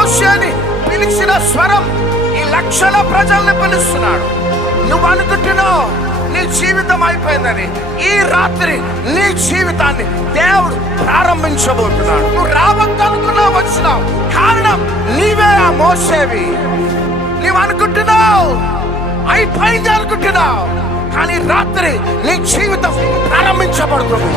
మోషేని పిలిచిన స్వరం ఈ లక్షల ప్రజల్ని పిలుస్తున్నాడు. నువ్వు అనుకుంటున్నావు నీ జీవితం అయిపోయిందని. ఈ రాత్రి నీ జీవితాన్ని దేవుడు ప్రారంభించబోతున్నాడు. నువ్వు రావద్దనుకున్నావు, వచ్చినావు. కారణం నీవే ఆ మోషేవి. నీవు అనుకుంటున్నావు అయిపోయింది అనుకుంటున్నావు, కానీ రాత్రి నీ జీవితం ప్రారంభించబడుతుంది.